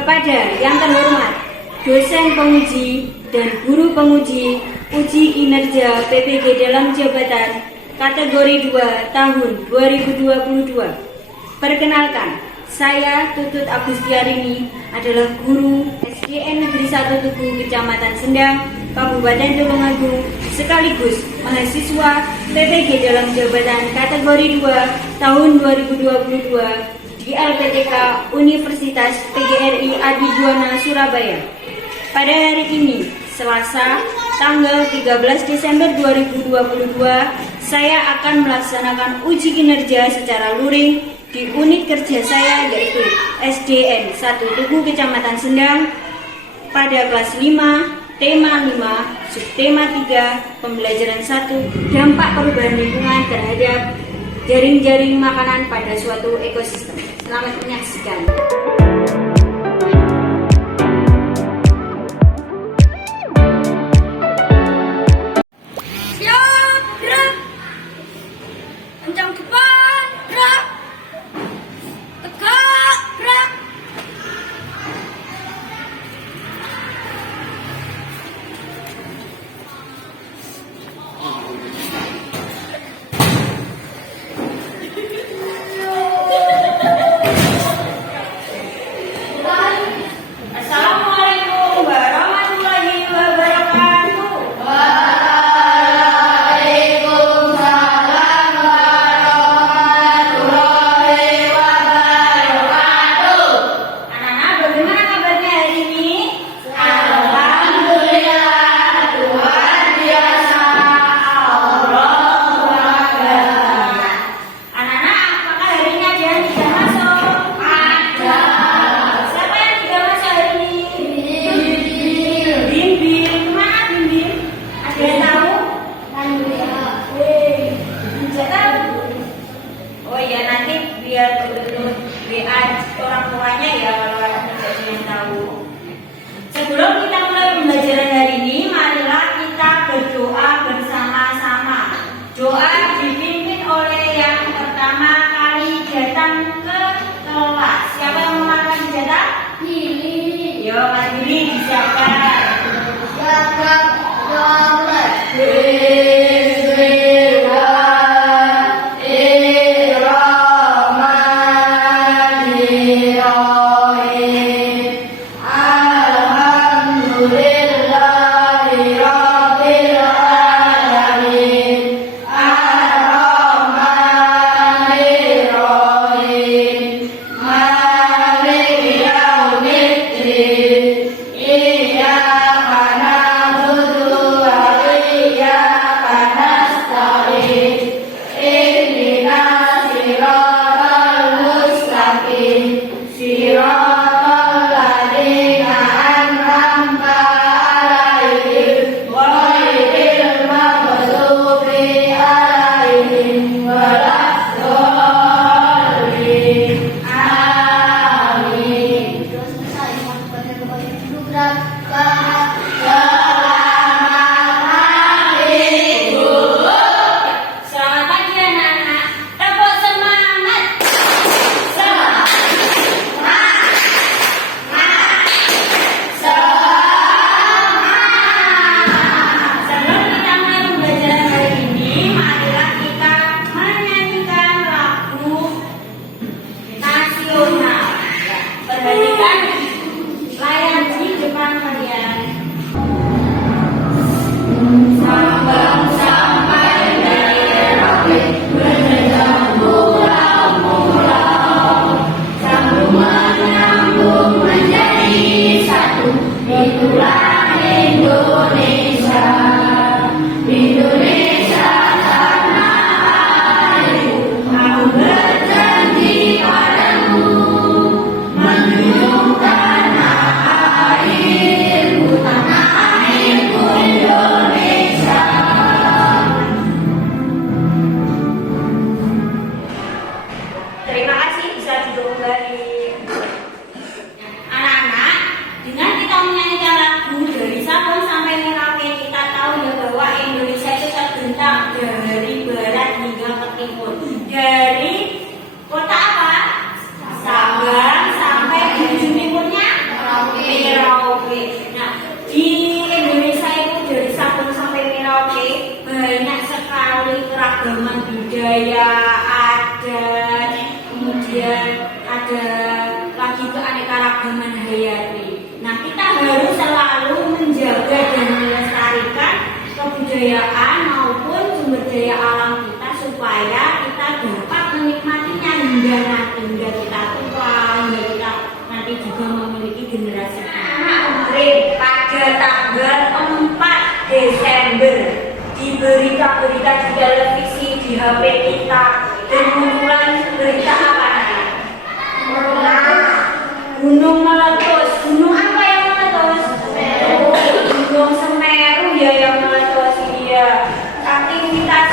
Kepada yang terhormat dosen penguji dan guru penguji uji kinerja PPG dalam jabatan kategori 2 tahun 2022. Perkenalkan, saya Tutut Agustiarini adalah guru SDN Negeri 1 Tugu Kecamatan Sendang, Kabupaten Tulungagung, sekaligus mahasiswa PPG dalam jabatan kategori 2 tahun 2022 di LPTK Universitas PGRI Adibuana Surabaya. Pada hari ini, Selasa, tanggal 13 Desember 2022, saya akan melaksanakan uji kinerja secara luring di unit kerja saya, yaitu SDN 1 Tugu Kecamatan Sendang pada kelas 5, tema 5, subtema 3, pembelajaran 1, dampak perubahan lingkungan terhadap jaring-jaring makanan pada suatu ekosistem. Selamat menyaksikan. Siap, gerak. Kencang depan, gerak. Tegak, gerak. Assalamualaikum warahmatullahi wabarakatuh. Waalaikumsalam warahmatullahi wabarakatuh. Anak-anak, bagaimana kabarnya hari ini? Alhamdulillah, Tuhan biasa, Allah Akbar. Anak-anak, apakah hari ini ada yang tidak masuk? Ada. Siapa yang tidak masuk hari ini? Bim, kemana Bim? Ada yang tahu? Tidak tahu. Oh iya, nanti biar betul-betul WA orang tuanya ya kalau tidak ada yang tahu. Sebelum kita mulai pembelajaran hari ini, marilah kita berdoa bersama-sama. Doa dipimpin oleh yang pertama kali datang ke kelas. Siapa yang mau datang? Yo, Mas Billy disiapkan. Selamat pagi anak-anak. Tepuk semangat. Sebelum kita mulai pembelajaran hari ini, marilah kita menyanyikan lagu nasional. Ya, perhatikan layar di depan kalian. Sabang sampai Merauke berjejak pulau-pulau, sambung menyambung menjadi satu. Itulah Indonesia, Indonesia tanah airku. Aku berjanji padamu, menjunjung tanah airku, tanah airku Indonesia. Terima kasih, bisa duduk kembali. Anak-anak, dengan kita menyanyikan lagu dari Sabang sampai Merauke, kita tahu ya bahwa Indonesia itu terbentang dari barat hingga ke timur. Dari kota apa? Sabang sampai ujung timurnya tanggal 4 Desember di berita-berita di televisi, di HP kita bermunculan berita apa? Gunung meletus. Gunung apa yang meletus? Gunung Semeru ya yang meletus. Iya. Aktivitas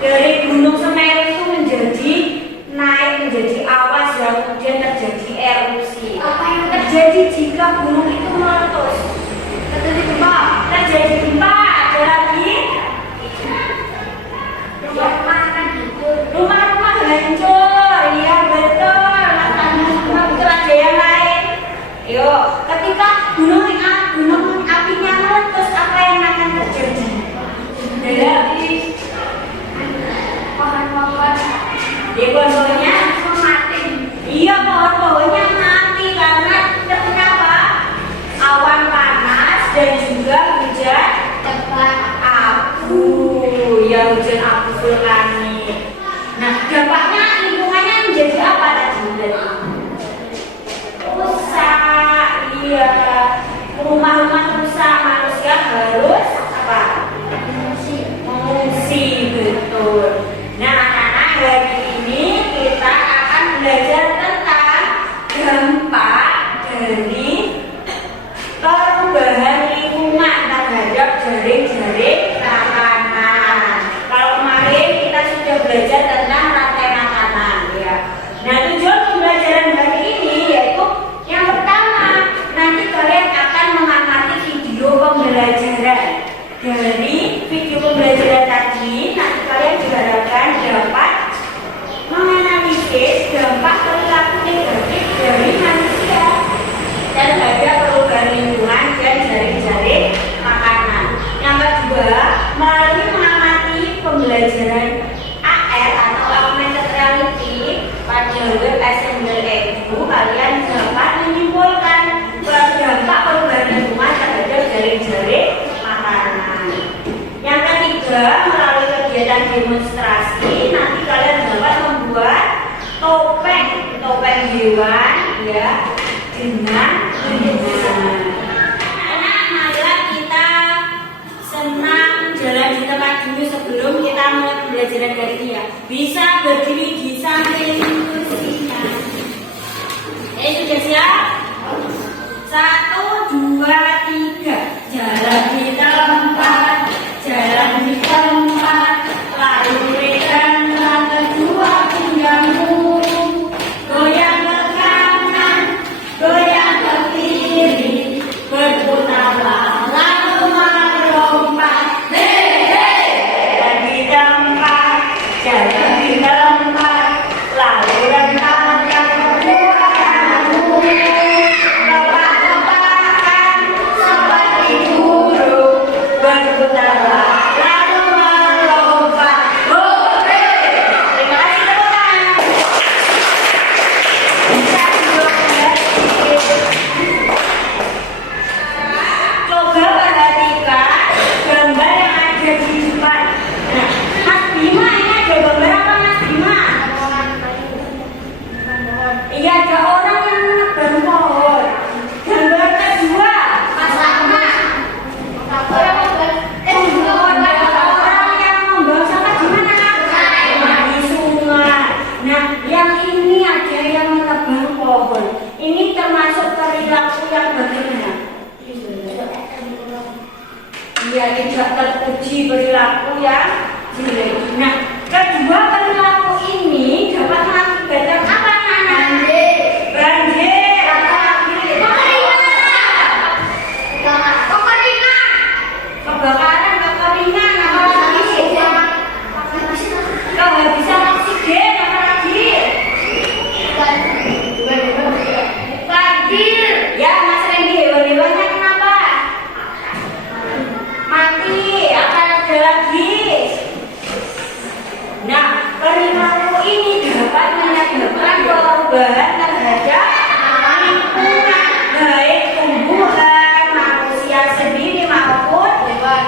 dari Gunung Semeru itu naik menjadi awas yang kemudian terjadi erupsi. Apa yang terjadi jika gunung itu meletus? Terjadi gempa. Terjadi gempa. Ada lagi? Rumah-rumah hancur. Iya betul. Rumah betul. Ada yang lain? Yuk, ketika gunung apinya meletus, apa yang akan terjadi? Dari pohon-pohon. Ya pohon-pohonnya mati. Iya, pohon-pohonnya mati karena terkena apa? Awan panas dan juga hujan abu. Ya hujan abu vulkanik. Nah, dampaknya lingkungannya menjadi apa tadi? Rusak. Iya. Rumah-rumah rusak, manusia harus apa? Mengungsi, betul. Nah, anak-anak, hari ini kita akan belajar tentang dampak dari perubahan lingkungan terhadap jaring-jaring makanan. Kalau kemarin kita sudah belajar tentang rantai makanan, ya. Nah, tujuan pembelajaran hari ini yaitu yang pertama, nanti kalian akan mengamati video pembelajaran. Dari video pembelajaran tadi, nanti kalian diharapkan dapat menganalisis dampak perilaku negatif dari manusia terhadap perubahan lingkungan dan jaring-jaring makanan. Yang kedua, melalui mengamati pembelajaran AR atau augmented reality pada web Assembler.edu, kalian dapat menyimpulkan dampak perubahan lingkungan terhadap jaring-jaring makanan. Yang ketiga, melalui kegiatan demonstrasi, nanti kalian dapat membuat topeng hewan, ya, dengan benang. Anak, marilah kita senam jalan di tempat dulu sebelum kita mulai pembelajaran hari ini, ya. Bisa berdiri di samping kursinya. Sudah siap? 1, 2, 3. Jalan di tempat, jalan di tempat, lalu pegang langkah kedua pinggangmu, goyang ke kanan, goyang ke kiri, berputarlah lalu melompat. Jalan di tempat, jalan di tempat, lalu rentangkan kedua tanganmu. Iya, ada orang yang menebang pohon. Gambar kedua, orang yang membuang sampah di mana? Di sungai. Nah, yang ini ada yang menebang pohon. Ini termasuk perilaku yang bagaimana? Iya, tidak terpuji, perilaku yang jelek. Nah, kedua perilaku ini dapat mengakibatkan apa? Banjir, kebakaran, kekeringan, kehabisan oksigen, apa lagi? Banjir. Ya, Mas Randy, hewan-hewannya kenapa? Mati. Apa ada lagi? Nah, perilaku ini dapat menyebabkan perubahan terhadap lingkungan, baik tumbuhan, manusia sendiri maupun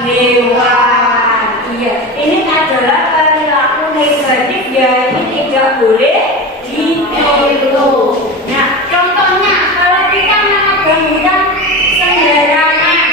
hewan. Iya, ini adalah perilaku negatif, ya, ini tidak boleh ditiru. Nah, contohnya kalau kita menebang hutan sembarangan,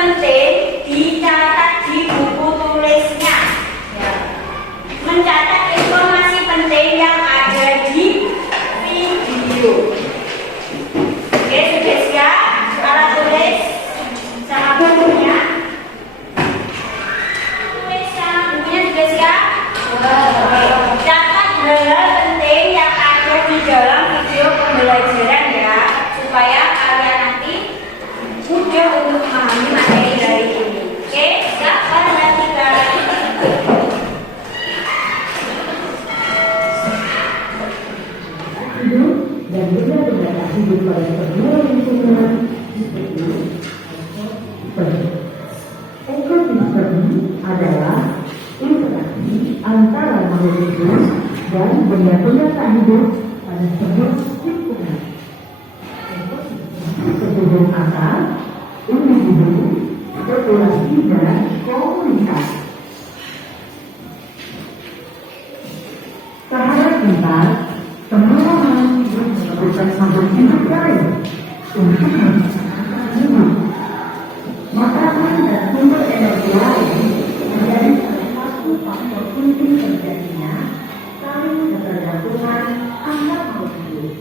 penting dicatat di buku tulisnya. Ya. Mencatat informasi penting yang ada di video. Oke, sudah siap? Alat tulis sama bukunya. Tulis sama bukunya sudah siap? Oke. Catat hal-hal penting yang ada di dalam video pembelajaran ya, supaya kalian nanti mudah untuk memahami materi hari ini. Oke, siap? Perhatikan. Hidup dan benda-benda hidup pada sebuah lingkungan seperti ekosistem adalah interaksi antara makhluk hidup dan benda-benda tak hidup pada sebuah lingkungan. Sebelum akal, individu, populasi dan komunitas. Sahabat pintar, pengalaman hidup melakukan makhluk hidup lain untuk melaksanakan hidup. Makanan dan sumber energi lain menjadi salah satu faktor kunci terjadinya saling ketergantungan antar makhluk hidup.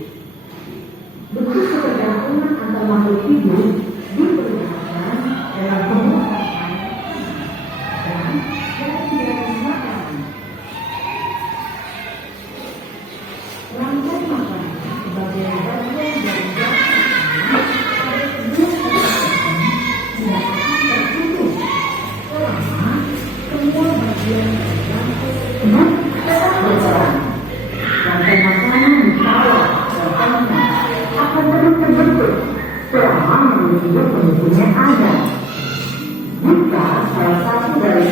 Bentuk ketergantungan antar makhluk hidup diperlihatkan dalam pengungkapan dan dari makanan. Rantai makanan sebagai bagian dari jalan pada sebuah kegiatan tidak akan tertutup selama semua bagian dari rantai tersebut tetap berjalan. Rantai makanan di sawah dan tanah akan terus terbentuk selama makhluk hidup pendukungnya ada. Jika salah satu dari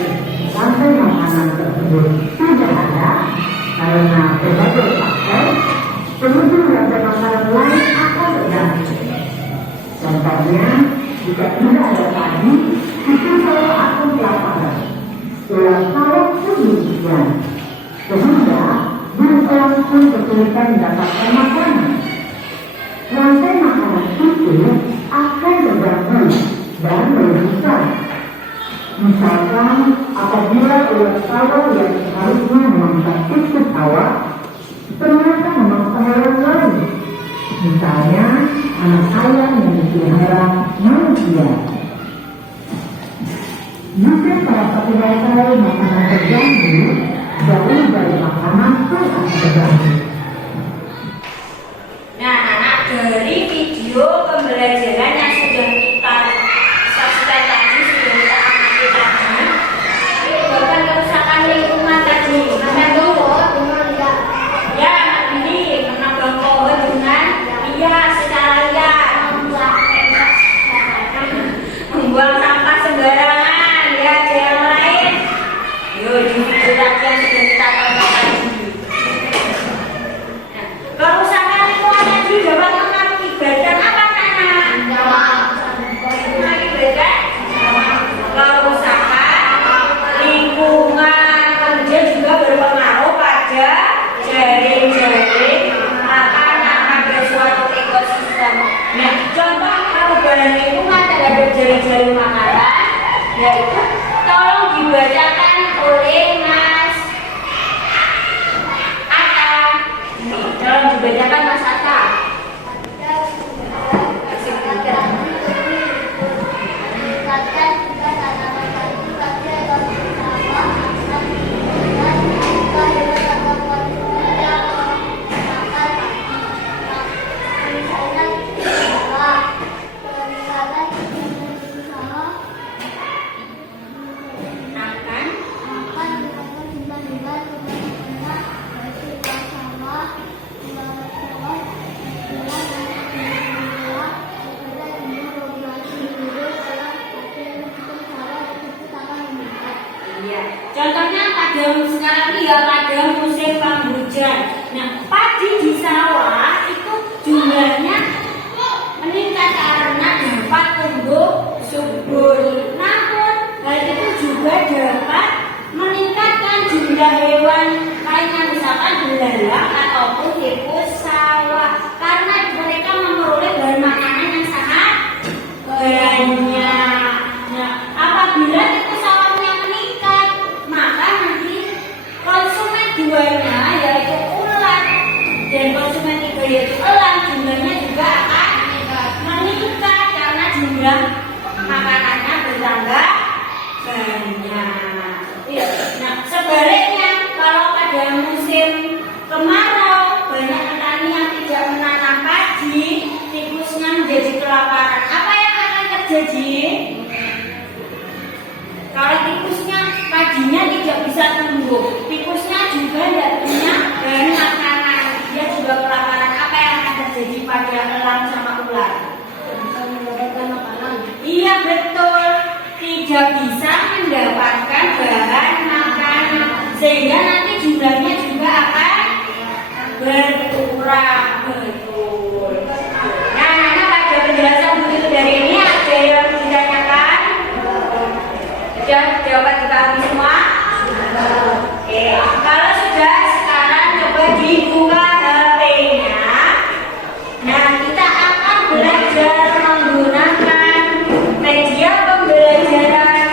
rantai makanan tersebut tidak ada karena berbagai faktor, pengunjung rantai makanan lain akan terganggu. Contohnya, jika tidak ada padi, itu sawah akan kelaparan. Tulang sawah pun demikian, sehingga burung langsung kesulitan mendapatkan makanan. Rantai makanan itu akan terganggu dan merugikan. Misalkan, apabila ulat sawah yang seharusnya memakan tikus sawah, ternyata memaksa hewan lain. Misalnya, anak ayam yang dipelihara manusia. Jika salah satu rantai makanan terganggu, jauh dari makanan pun akan terganggu. Nah, anak, dari video pembelajaran yang sudah kita saksikan tadi, sudah kita amati tadi, bahkan kerusakan lingkungan tadi, menabung pohon dengan ya, ini menabung pohon dengan secara liar, membuang sampah sembarangan, ya, ada yang lain. Yuk, di video tadi yang sudah kita tonton tadi. Nah, kerusakan lingkungan tadi dapat mengakibatkan apa, Nana? Mengakibatkan kerusakan lingkungan, kemudian juga berpengaruh pada jaring-jaring makanan pada suatu ekosistem. Nah, contoh perubahan lingkungan terhadap jaring-jaring makanan yaitu, tolong dibacakan oleh Mas Atta. Ini, tolong dibacakan Mas Atta. Contohnya pada sekarang ini ya, pada musim penghujan. Nah, padi di sawah itu jumlahnya meningkat karena dapat tumbuh subur. Namun hal itu juga dapat meningkatkan jumlah hewan lainnya, misalkan belalang ataupun tikus sawah, karena mereka memperoleh bahan makanan yang sangat banyak. Nah, terjadi? Kalau tikusnya paginya tidak bisa tumbuh, tikusnya juga tidak punya bahan makanan, dia juga kelaparan. Apa yang akan terjadi pada elang sama ular? Iya betul, tidak bisa mendapatkan bahan makanan, sehingga nanti jumlahnya juga akan berkurang. Betul. Nah, anak ada penjelasan begitu dari ini, ada yang ditanyakan? Sudah dapat dipahami semua? Oke, kalau sudah sekarang coba dibuka HP-nya. Nah, kita akan belajar menggunakan media pembelajaran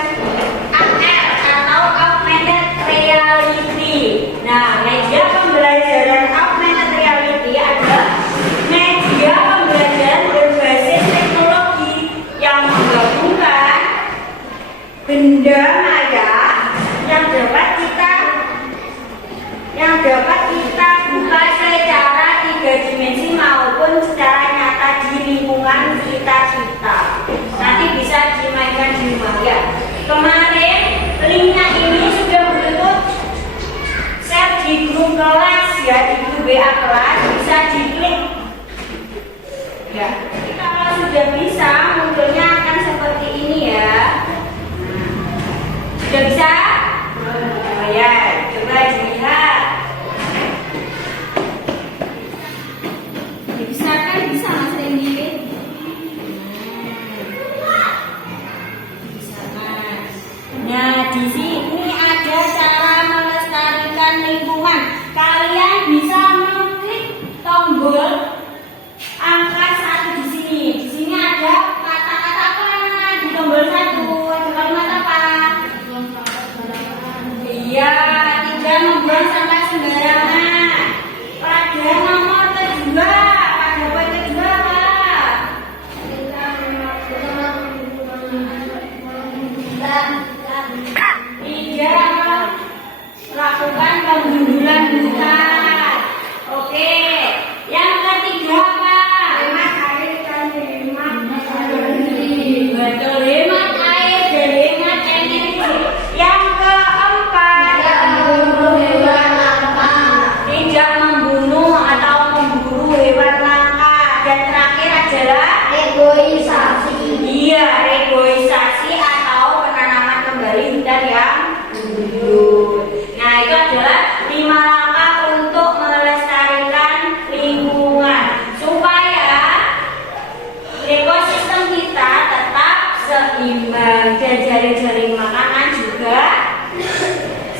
AR atau Augmented Reality. Nah, media pembelajaran Augmented Reality adalah media pembelajaran berbasis teknologi yang menggabungkan benda maya yang dapat kita buka secara 3 dimensi maupun secara nyata di lingkungan kita. Nanti bisa dimainkan di rumah ya. Kemarin linknya ini sudah berikut share di grup kelas ya, di grup WA kelas, bisa diklik ya. Kalau sudah bisa, munculnya akan seperti ini ya. Sudah bisa? Oh ya, coba dilihat. Bisa kan? Bisa Mas Rendy? Bisa Mas. Nah, di sini ada cara melestarikan lingkungan. Kalian bisa mengklik tombol angka 1 di sini. Di sini ada kata-kata apa di tombol 1? Ada kalimat apa? Iya, tidak membuang sampah sembarangan. Pada nomor kedua, pada poin kedua apa? Tidak melakukan penggundulan hutan. Oke, yang ketiga apa? Betul, hemat air dan hemat energi. Yang keempat, tidak membunuh atau memburu hewan langka. Dan terakhir adalah Egoisasi. iya, regoisasi atau penanaman kembali hutan yang gundul. Nah, itu adalah 5 langkah untuk melestarikan lingkungan supaya ekosistem kita tetap seimbang dan jaring-jaring makanan juga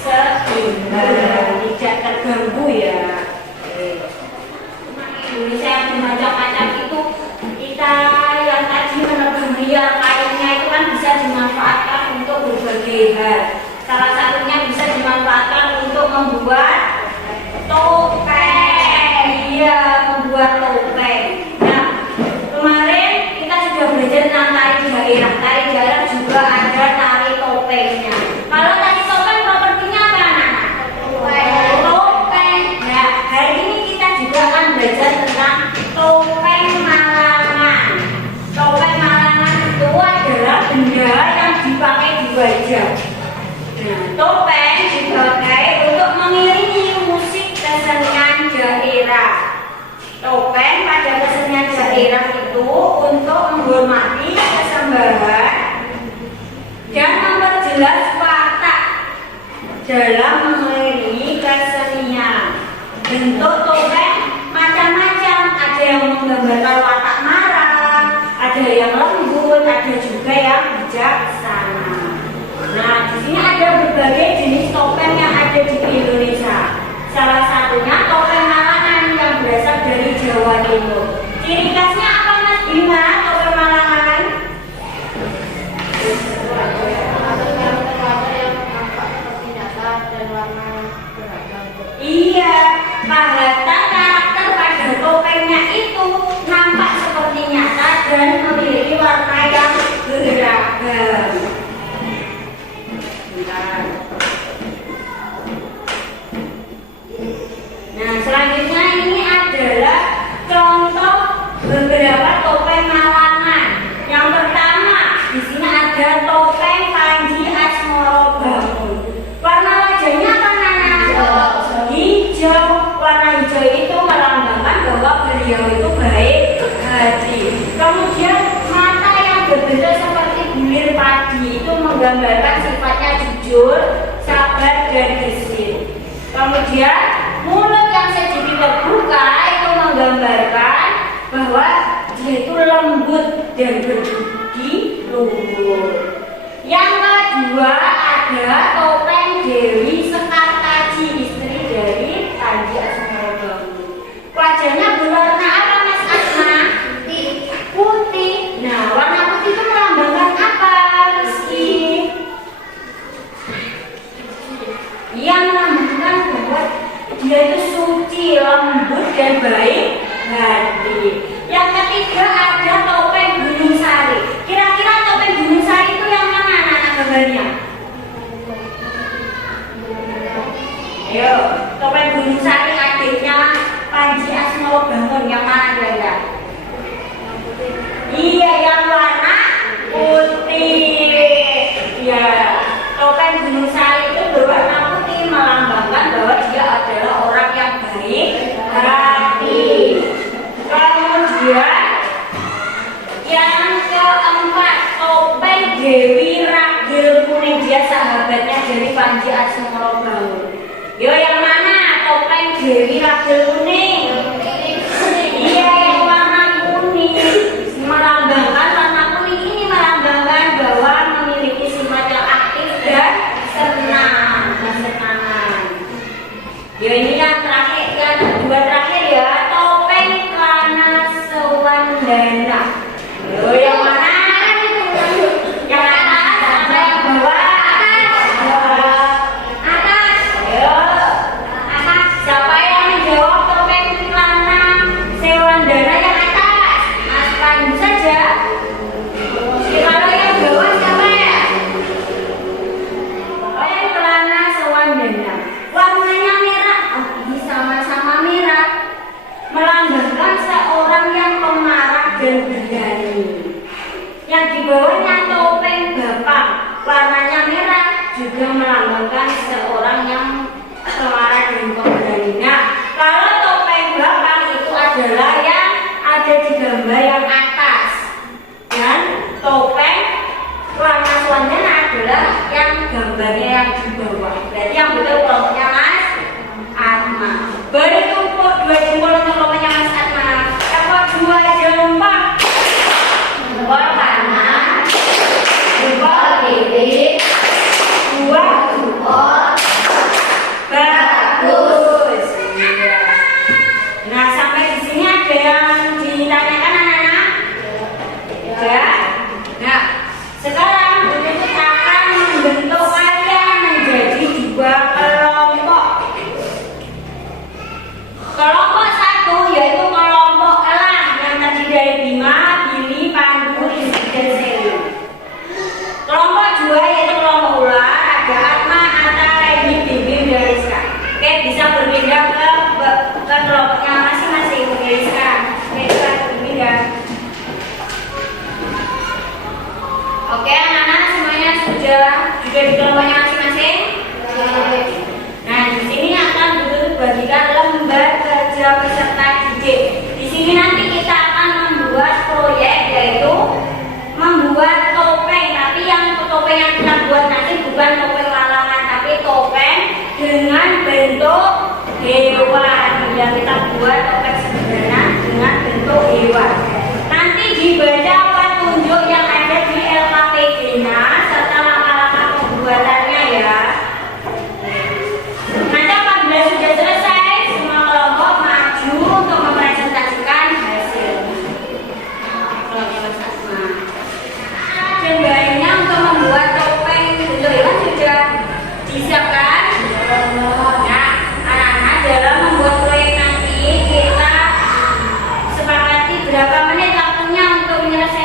seimbang, tidak terganggu ya. Indonesia yang bermacam-macam itu, kita yang tadi menebang liar kainnya itu kan bisa dimanfaatkan untuk berbagai hal. Salah satunya bisa dimanfaatkan untuk membuat topeng. Iya, membuat topeng. Nah, kemarin kita sudah belajar tentang tari daerah. Tari daerah juga ada tari topengnya. Kalau tari topeng propertinya apa anak-anak? Topeng. Nah, hari ini kita juga akan belajar tentang topeng Malangan. Topeng Malangan itu adalah benda yang dipakai di wajah. Nah, topeng dipakai untuk mengiringi musik kesenian daerah. Topeng pada kesenian daerah itu untuk menghormati kesembahan dan memperjelas watak dalam mengiringi kesenian. Bentuk topeng macam-macam, ada yang menggambarkan watak marah, ada yang lembut, ada juga yang bijaksana. Nah, di sini ada berbagai jenis topeng yang ada di Indonesia. Salah satunya topeng Malangan yang berasal dari Jawa Timur. Ciri khasnya apa Mas Bima, topeng Malangan? Iya, pahatan karakter pada topengnya itu nampak seperti nyata dan memiliki warna yang beragam. Nah, selanjutnya ini adalah contoh beberapa topeng Malangan. Yang pertama, tadi itu menggambarkan sifatnya jujur, sabar, dan gesit. Kemudian mulut yang sedikit terbuka itu menggambarkan bahwa dia itu lembut dan berbudi luhur. Yang kedua ada topeng Dewi Sekartaji, istri dari Panji Asmorodalu. Wajahnya berwarna apa Mas Asma? Putih. Nah, warna putih itu melambangkan apa, Rizky? Yang melambangkan bahwa dia itu suci, lembut, dan baik hati. Yang ketiga ada topeng Gunung Sari. Kira-kira topeng Gunung Sari itu yang mana anak-anak gambarnya? Ayo, topeng Gunung Sari adiknya Panji Asmorodalu yang mana kira-kira? Iya, yang warna putih. Ya, topeng Gunung Sari itu berwarna putih melambangkan bahwa dia adalah orang yang baik hati. Kemudian yang keempat topeng Dewi Ragil Kuning, dia sahabatnya dari Panji Asmorodalu. Yo, yang mana topeng Dewi Ragil Kuning? Iya, yang warna kuning. Melambangkan warna kuning ini melambangkan bahwa memiliki sifat yang aktif dan senang, kesenangan. Ya ini yang terakhir, yang kedua terakhir ya, topeng Kelana Sewandana. Yo, yang mana? Yang atas apa yang bawah? Atas. Yo, atas. Siapa yang menjawab topeng Kelana Sewandana yang atas? Mas Pandu saja. Kalau yang bawah siapa ya? Topeng Kelana Sewandana. Warnanya merah. Oh, ini sama-sama merah. Melambangkan seorang yang pemarah dan berani. Yang di bawahnya topeng Bapang. Warnanya merah juga melambangkan seorang yang pemarah dan pemberani. Nah, kalau topeng Bapang itu adalah yang ada di gambar yang atas, dan topeng warna Sewandana adalah yang gambarnya yang di bawah. Berarti yang betul kelompoknya Mas Atma. Beri tumpuk 2 jempol untuk kelompoknya Mas Atma. Tepuk 2 jempol. Jempol kanan, jempol kiri, 2 jempol. Bagus. Iya. Nah, sampai di sini ada yang ditanyakan anak-anak? Ya. Nah, sekarang kita akan membentuk kalian menjadi 2 kelompok. Kelompok 1 yaitu kelompok elang yang terdiri dari Bima, Billy, Pandu, Rizky, dan Seli. Kelompok 2 yaitu kelompok ular, ada Atma, Ata, Reni, Bibi, dan Rizka. Oke, bisa berpindah ke kelompoknya masing-masing. Oke, Rizka. Oke, Rizka, berpindah. Oke, anak-anak semuanya sudah di kelompoknya masing-masing. Nah, di sini akan dibagikan lembar kerja peserta didik. Di sini nanti kita akan membuat proyek, yaitu membuat topeng. Tapi yang topeng yang kita buat nanti bukan topeng lalangan, tapi topeng dengan bentuk hewan. Yang kita buat topeng sederhana dengan bentuk hewan. Nanti dibaca petunjuk yang ada di LKPD-nya serta langkah-langkah pembuatannya ya. Nanti apabila sudah selesai, semua kelompok maju untuk mempresentasikan hasil. Kelompok Mas Asma. Dan bahannya untuk membuat topeng bentuk hewan sudah disiapkan. Nah, anak-anak dalam membuat proyek nanti kita sepakati berapa menit waktunya untuk menyelesaikan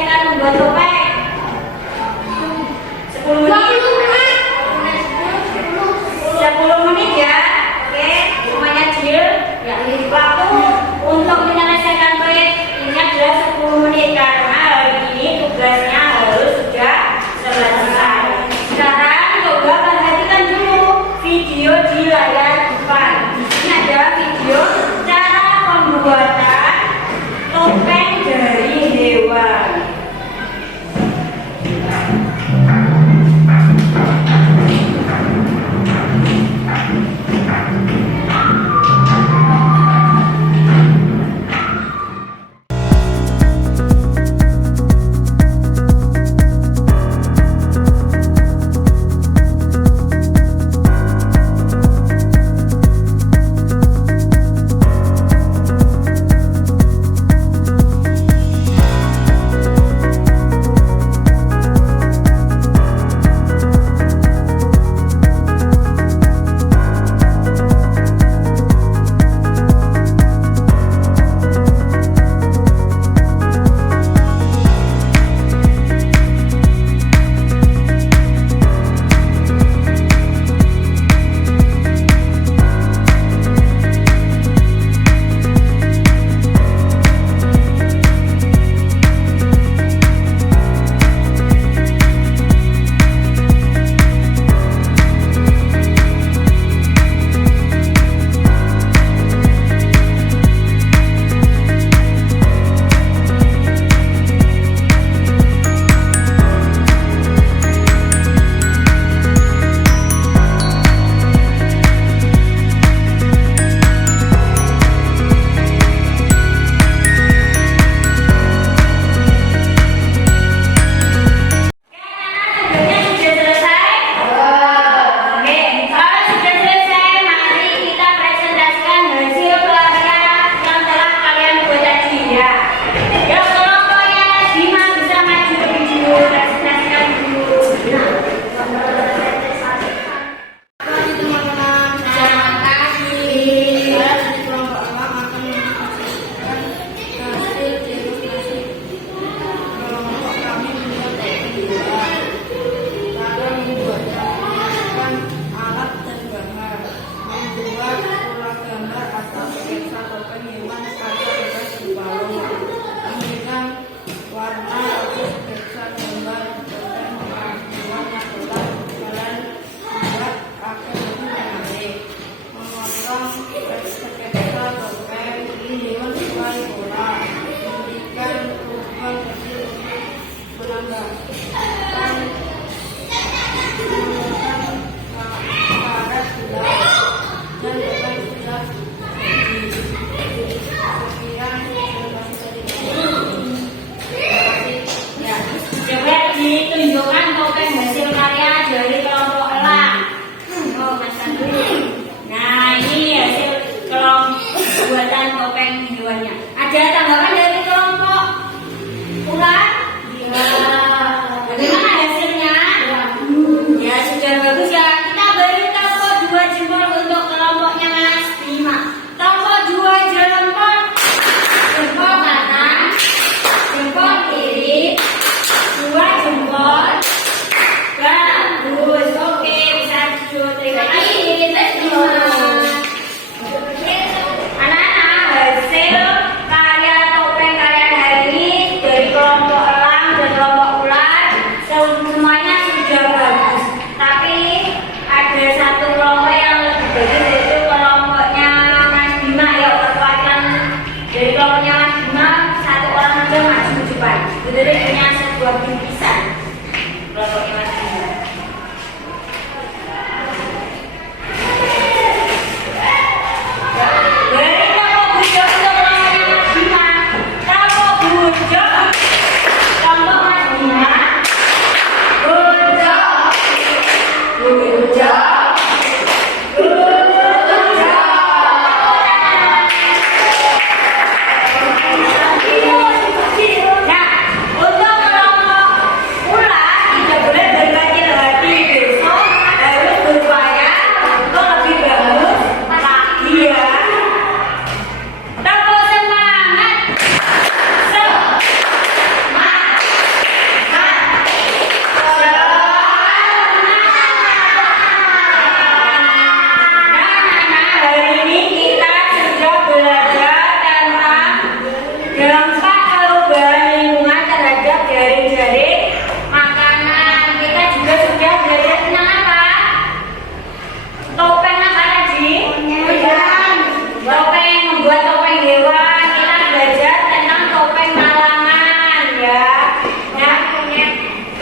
Coba ditunjukkan topeng hasil karya dari kelompok elang. Oh, Mas Pandu. Nah, ini hasil kelompok buatan topeng hewannya. Ada tanggapan dari kelompok ular? Ya. Bagaimana hasilnya? Ya, sudah bagus ya. Kita beri tepuk 2 jempol untuk kelompoknya Mas Bima. Tepuk 2 jempol. Jempol kanan, jempol kiri. 2 jempol. Bagus. Oke, bisa duduk. Terima kasih. Anak-anak, hasil karya topeng kalian hari ini dari kelompok elang dan kelompok ular semuanya sudah bagus. Tapi ada satu kelompok yang lebih bagus, yaitu kelompoknya Mas Bima. Ya, perwakilan dari kelompoknya Mas Bima, 1 orang saja maju ke depan. Jadi punya sebuah bingkisan kelompoknya Mas Bima. Beri tepuk bujo untuk kelompoknya Mas Bima. Tepuk bujo kelompok Mas Bima. Bujo, bujo, bujo. Nah, untuk kelompok ular tidak boleh berkecil hati, besok harus berupaya untuk lebih bagus lagi ya. Tepuk semangat, Nah, hari ini kita sudah belajar tentang dampak perubahan lingkungan terhadap jaring-jaring makanan. Kita juga sudah belajar tentang apa? Topeng apa tadi? Topeng, membuat topeng hewan. Kita belajar tentang topeng malangan ya. Nah,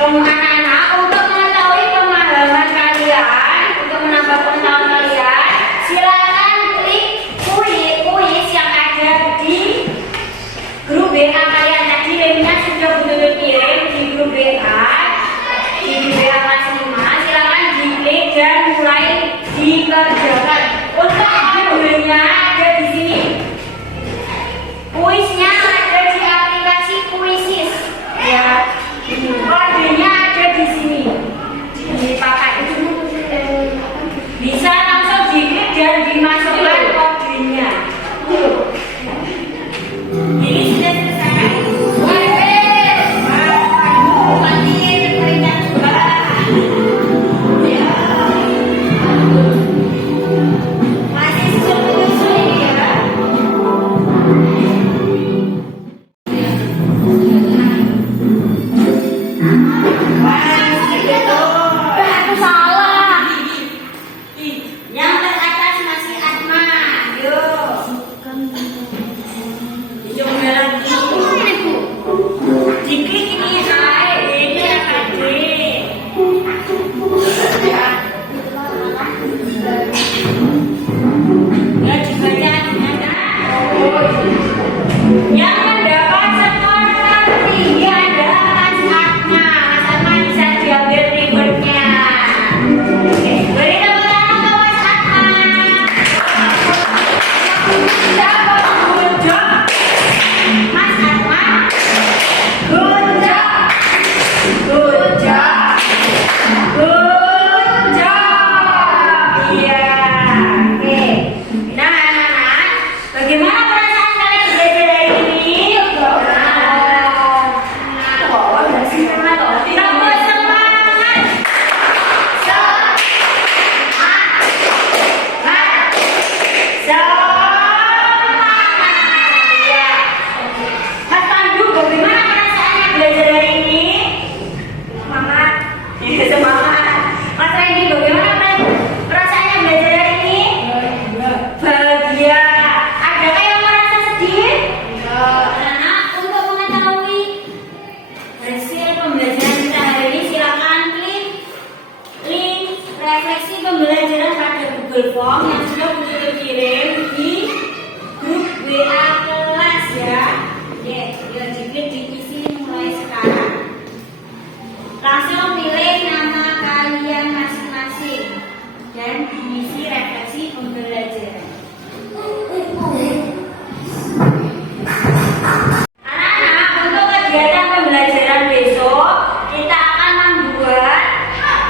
anak-anak, untuk mengetahui pemahaman kalian, untuk menambah pengetahuan kalian, silakan klik kuis yang ada di grup WA kalian. Tadi linknya sudah betul kirim di grup WA, di grup WA kelas 5. Silakan diklik dan mulai dikerjakan. Untuk kodenya ada di sini. Kuisnya ada di aplikasi Kuisis ya. Kodenya ada di sini. Dipakai. Bisa langsung diklik dan dimasukkan kodenya. Ini sudah selesai. Masih susul ini ya. Aku salah. Yang teratas masih Asma. refleksi pembelajaran pada Google Form yang sudah terkirim di grup WA kelas ya. Oke, jadi diisi mulai sekarang. Langsung pilih nama kalian masing-masing dan diisi refleksi pembelajaran. Anak-anak, untuk kegiatan pembelajaran besok kita akan membuat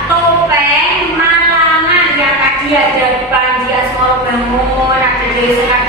topeng malangan yang tadi ada Panji Asmoro Bangun, ada Desa